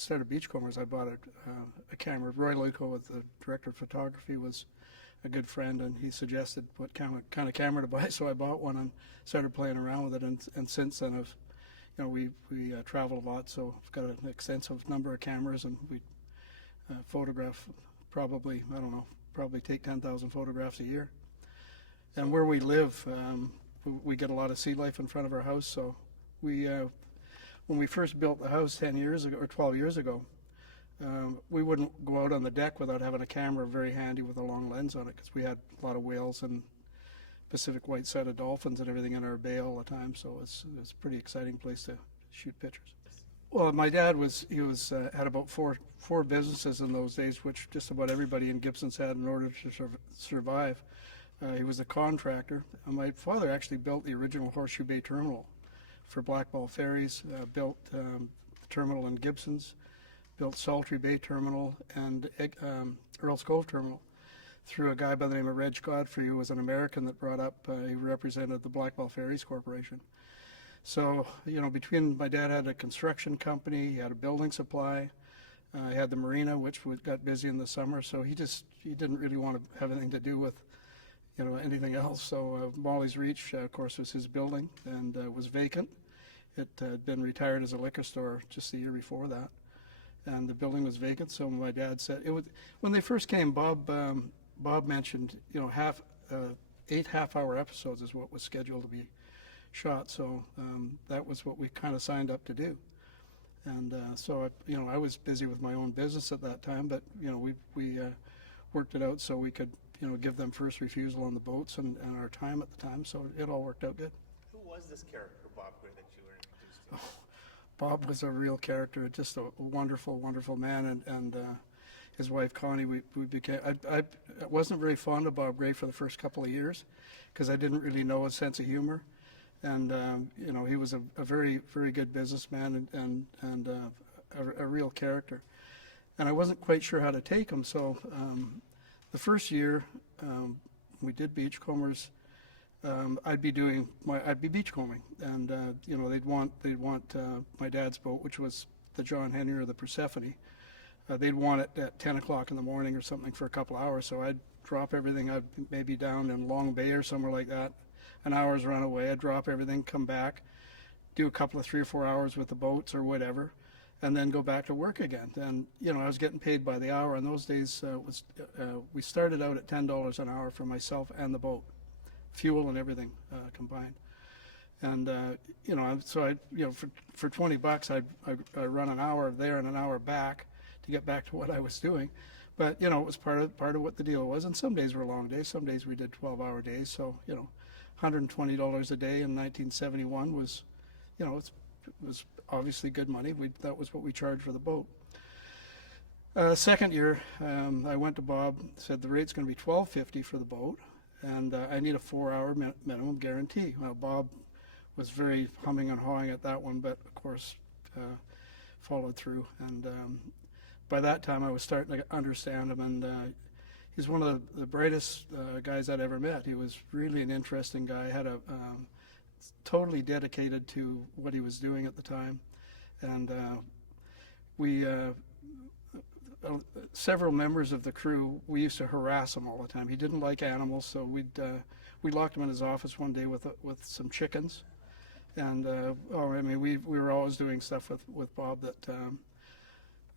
started Beachcombers, I bought a camera. Roy Luco, the director of photography, was a good friend, and he suggested what kind of camera to buy. So I bought one and started playing around with it. And since then, we travel a lot, so I've got an extensive number of cameras, and we photograph probably, I don't know, probably take 10,000 photographs a year. And where we live, we get a lot of sea life in front of our house. So when we first built the house 10 years ago or 12 years ago, we wouldn't go out on the deck without having a camera very handy with a long lens on it, because we had a lot of whales and Pacific white-sided dolphins and everything in our bay all the time. So it's a pretty exciting place to shoot pictures. Well, my dad had about four businesses in those days, which just about everybody in Gibson's had in order to survive. He was a contractor. My father actually built the original Horseshoe Bay Terminal for Blackball Ferries, built the terminal in Gibson's, built Saltry Bay Terminal and Earl's Cove Terminal through a guy by the name of Reg Godfrey, who was an American that brought up, he represented the Blackball Ferries Corporation. So, between my dad had a construction company, he had a building supply, he had the marina, which got busy in the summer, so he didn't really want to have anything to do with anything else. So Molly's Reach, of course, was his building, and was vacant. It had been retired as a liquor store just the year before that, and the building was vacant. So my dad said when they first came. Bob mentioned 8 half-hour episodes is what was scheduled to be shot. So that was what we kind of signed up to do. And so I was busy with my own business at that time, but we worked it out so we could give them first refusal on the boats and our time at the time, so it all worked out good. Who was this character, Bob Gray, that you were introduced to? Bob was a real character, just a wonderful, wonderful man, and his wife Connie, we became. I wasn't very fond of Bob Gray for the first couple of years, because I didn't really know his sense of humor, and he was a very, very good businessman and a real character, and I wasn't quite sure how to take him, so. The first year we did Beachcombers, I'd be beachcombing, and they'd want my dad's boat, which was the John Henry or the Persephone. They'd want it at 10 o'clock in the morning or something for a couple hours, so I'd drop everything. I'd maybe down in Long Bay or somewhere like that, an hour's run away. I'd drop everything, come back, do a couple of 3 or 4 hours with the boats or whatever, and then go back to work again. And I was getting paid by the hour. In those days, we started out at $10 an hour for myself and the boat, fuel and everything combined. And so I, for $20, I run an hour there and an hour back to get back to what I was doing. But it was part of what the deal was. And some days were long days. Some days we did 12-hour days. So $120 a day in 1971 was, it was obviously good money. That was what we charged for the boat. Second year, I went to Bob, said the rate's going to be $12.50 for the boat, and I need a 4-hour minimum guarantee. Well, Bob was very humming and hawing at that one, but of course followed through. And by that time, I was starting to understand him, and he's one of the brightest guys I'd ever met. He was really an interesting guy. Had a totally dedicated to what he was doing at the time, and we several members of the crew, we used to harass him all the time. He didn't like animals, so we locked him in his office one day with some chickens, and we were always doing stuff with Bob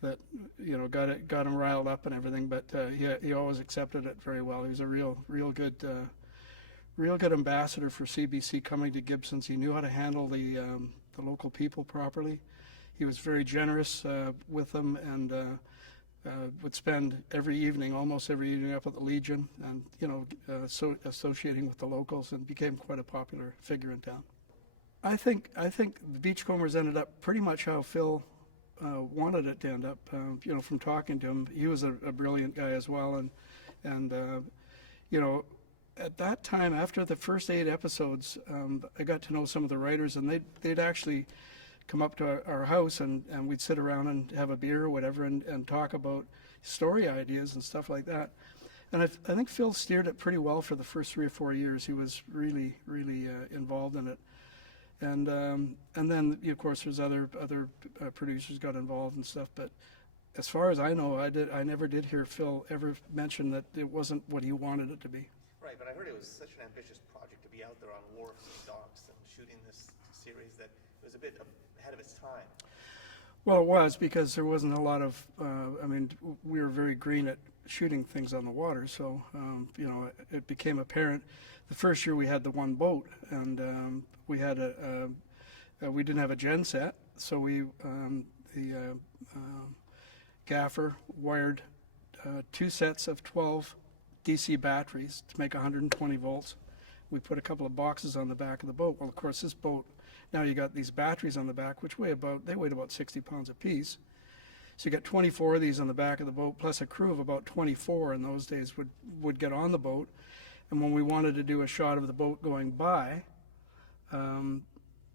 that got him riled up and everything, but he always accepted it very well. He was a real good ambassador for CBC coming to Gibson's. He knew how to handle the local people properly. He was very generous with them, and would spend almost every evening up at the Legion, and associating with the locals, and became quite a popular figure in town. I think the Beachcombers ended up pretty much how Phil wanted it to end up. From talking to him, he was a brilliant guy as well, and at that time, after the first 8 episodes, I got to know some of the writers, and they'd actually come up to our house, and we'd sit around and have a beer or whatever, and talk about story ideas and stuff like that. And I think Phil steered it pretty well for the first 3 or 4 years. He was really, really involved in it. And then of course there's other producers got involved and stuff. But as far as I know, I never did hear Phil ever mention that it wasn't what he wanted it to be. Right, but I heard it was such an ambitious project to be out there on wharfs and docks and shooting this series that it was a bit ahead of its time. Well, it was because there wasn't a lot of. I mean, we were very green at shooting things on the water, so it became apparent. The first year we had the one boat, and we had we didn't have a gen set, so the gaffer wired 2 sets of 12 DC batteries to make 120 volts. We put a couple of boxes on the back of the boat. Well, of course, this boat, now you got these batteries on the back, which weighed about 60 pounds apiece. So you got 24 of these on the back of the boat, plus a crew of about 24 in those days would get on the boat. And when we wanted to do a shot of the boat going by,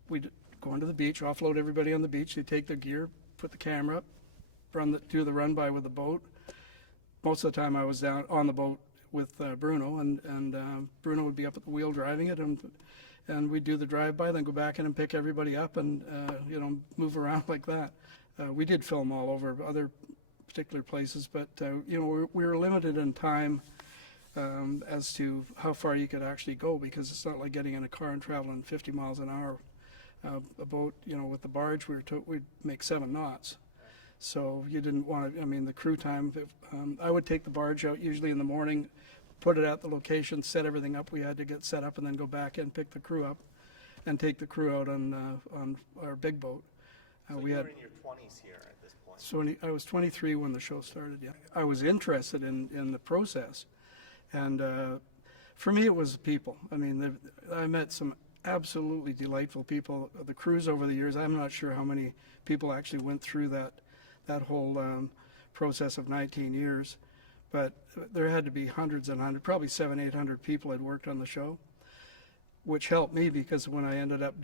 we'd go onto the beach, offload everybody on the beach. They'd take their gear, put the camera up, do the run by with the boat. Most of the time I was down on the boat with Bruno, and Bruno would be up at the wheel driving it, and we'd do the drive-by, then go back in and pick everybody up and move around like that. We did film all over other particular places, but we were limited in time as to how far you could actually go, because it's not like getting in a car and traveling 50 miles an hour. A boat, with the barge, we'd make 7 knots. So you didn't want to, the crew time, I would take the barge out usually in the morning, put it at the location, set everything up we had to get set up, and then go back in, pick the crew up, and take the crew out on our big boat. So we you had were in your 20s here at this point. So I was 23 when the show started, yeah. I was interested in the process. And for me, it was the people. I met some absolutely delightful people. The crews over the years, I'm not sure how many people actually went through that whole process of 19 years. But there had to be hundreds and hundreds, probably 700-800 people had worked on the show, which helped me because when I ended up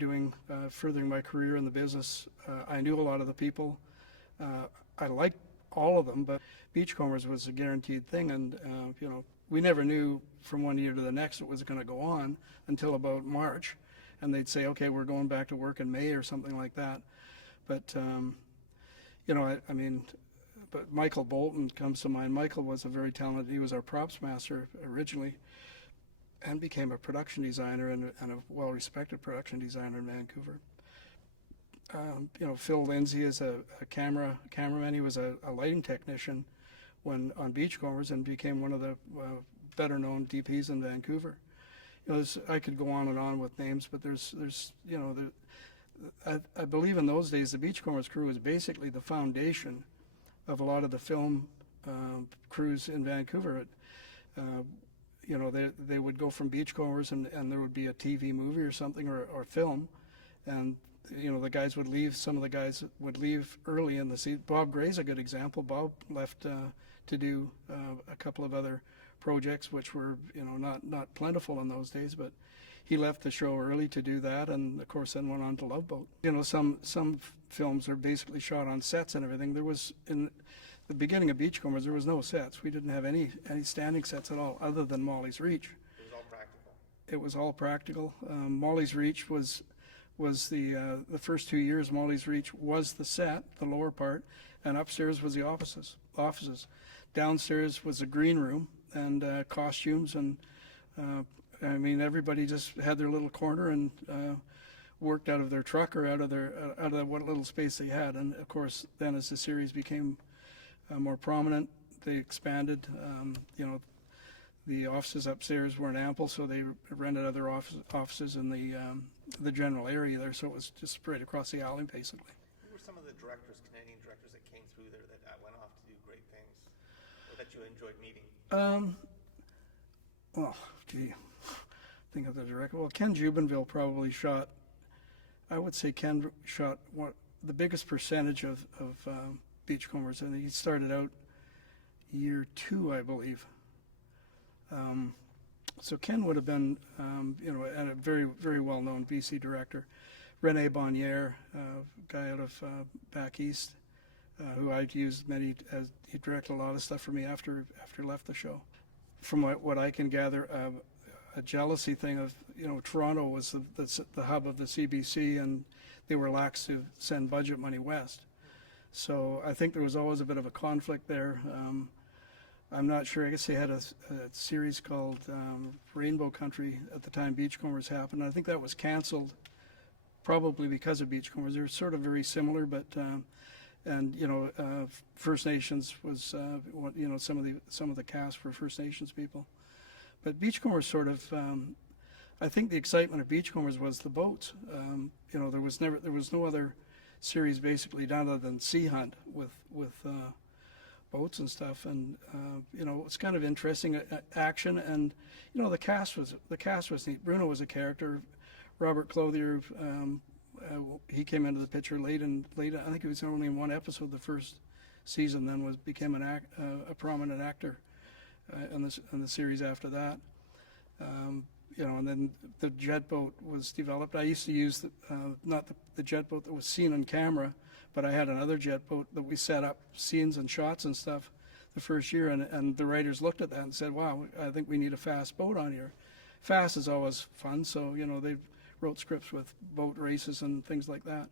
furthering my career in the business, I knew a lot of the people. I liked all of them, but Beachcombers was a guaranteed thing, and we never knew from one year to the next it was going to go on until about March, and they'd say, okay, we're going back to work in May or something like that. But but Michael Bolton comes to mind. Michael was a very talented, he was our props master originally, and became a production designer and a well-respected production designer in Vancouver. Phil Lindsay is a cameraman. He was a lighting technician when on Beachcombers, and became one of the better-known DPs in Vancouver. I could go on and on with names, but I believe in those days the Beachcombers crew was basically the foundation of a lot of the film crews in Vancouver. They would go from Beachcombers and there would be a TV movie or something or film, and the guys would leave. Some of the guys would leave early in the season. Bob Gray's a good example. Bob left to do a couple of other projects which were not plentiful in those days, but he left the show early to do that, and of course then went on to Love Boat. Some films are basically shot on sets and everything. There was, in the beginning of Beachcombers, there was no sets. We didn't have any standing sets at all, other than Molly's Reach. It was all practical. It was all practical. Molly's Reach was the first 2 years. Molly's Reach was the set, the lower part, and upstairs was the offices. Downstairs was the green room and costumes, and everybody just had their little corner and worked out of their truck or out of what little space they had. And of course, then as the series became more prominent, they expanded. The offices upstairs weren't ample, so they rented other offices in the general area there. So it was just spread across the alley, basically. Who were some of the Canadian directors that came through there that went off to do great things, or that you enjoyed meeting? Think of the director. Well, Ken Jubenville probably shot. I would say Ken shot the biggest percentage of Beachcombers, and he started out year 2, I believe. So Ken would have been, a very, very well-known BC director. Rene Bonnier, guy out of back east, who I'd used he directed a lot of stuff for me after I left the show. From what I can gather, a jealousy thing of, you know, Toronto was the hub of the CBC, and they were lax to send budget money west. So I think there was always a bit of a conflict there. I'm not sure. I guess they had a series called Rainbow Country at the time Beachcombers happened. I think that was canceled probably because of Beachcombers. They're sort of very similar, but and you know, First Nations was you know, some of the cast were First Nations people. But Beachcombers sort of, I think the excitement of Beachcombers was the boats. You know, there was no other series basically done other than Sea Hunt with boats and stuff, and you know, it's kind of interesting action, and you know, the cast was neat. Bruno was a character. Robert Clothier, he came into the picture late. I think he was only in one episode the first season, then became a prominent actor in the series after that. You know, and then the jet boat was developed. I used to use not the jet boat that was seen on camera, but I had another jet boat that we set up scenes and shots and stuff the first year, and the writers looked at that and said, wow, I think we need a fast boat on here. Fast is always fun, so, you know, they wrote scripts with boat races and things like that.